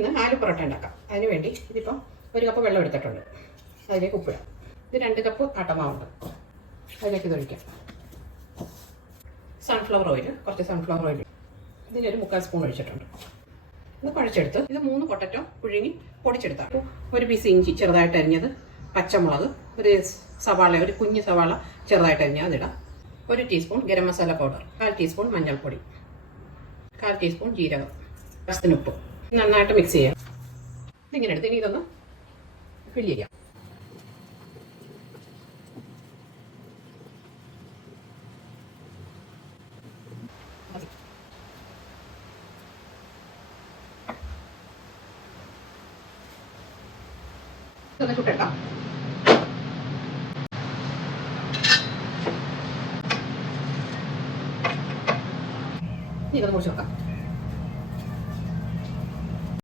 ഇന്ന് ആലു പൊറോട്ട ഉണ്ടാക്കാം. അതിന് വേണ്ടി ഇതിപ്പോൾ 1 കപ്പ് വെള്ളം എടുത്തിട്ടുണ്ട്. അതിലേക്ക് ഉപ്പിടാം. ഇത് 2 കപ്പ് ആട്ടമാവുണ്ട്. അതിലേക്ക് ഇതൊഴിക്കാം. സൺഫ്ലവർ ഓയിൽ, കുറച്ച് സൺഫ്ലവർ ഓയിൽ ഇതിലൊരു 3/4 സ്പൂൺ ഒഴിച്ചിട്ടുണ്ട്. ഇത് കുഴച്ചെടുത്ത് ഇത് 3 പൊട്ടറ്റോ പുഴുങ്ങി പൊടിച്ചെടുത്താണ്. ഒരു പീസ് ഇഞ്ചി ചെറുതായിട്ട് അരിഞ്ഞത്, പച്ചമുളക്, ഒരു സവാള, ഒരു കുഞ്ഞ് സവാള ചെറുതായിട്ട് അരിഞ്ഞത് അതിടാം. 1 teaspoon garam masala powder, 1/4 teaspoon മഞ്ഞൾപ്പൊടി, 1/4 ടീസ്പൂൺ ജീരകം, ആവശ്യത്തിന് ഉപ്പ്. നന്നായിട്ട് മിക്സ് ചെയ്യാം. ഇതിങ്ങനെ എടുത്ത് ഇനി ഇതൊന്ന് ഫില്ല് ചെയ്യാം. ഇതൊന്ന് ചുട്ടെടുക്കാം. ഇതൊന്ന് മുറിച്ച് വെക്കാം.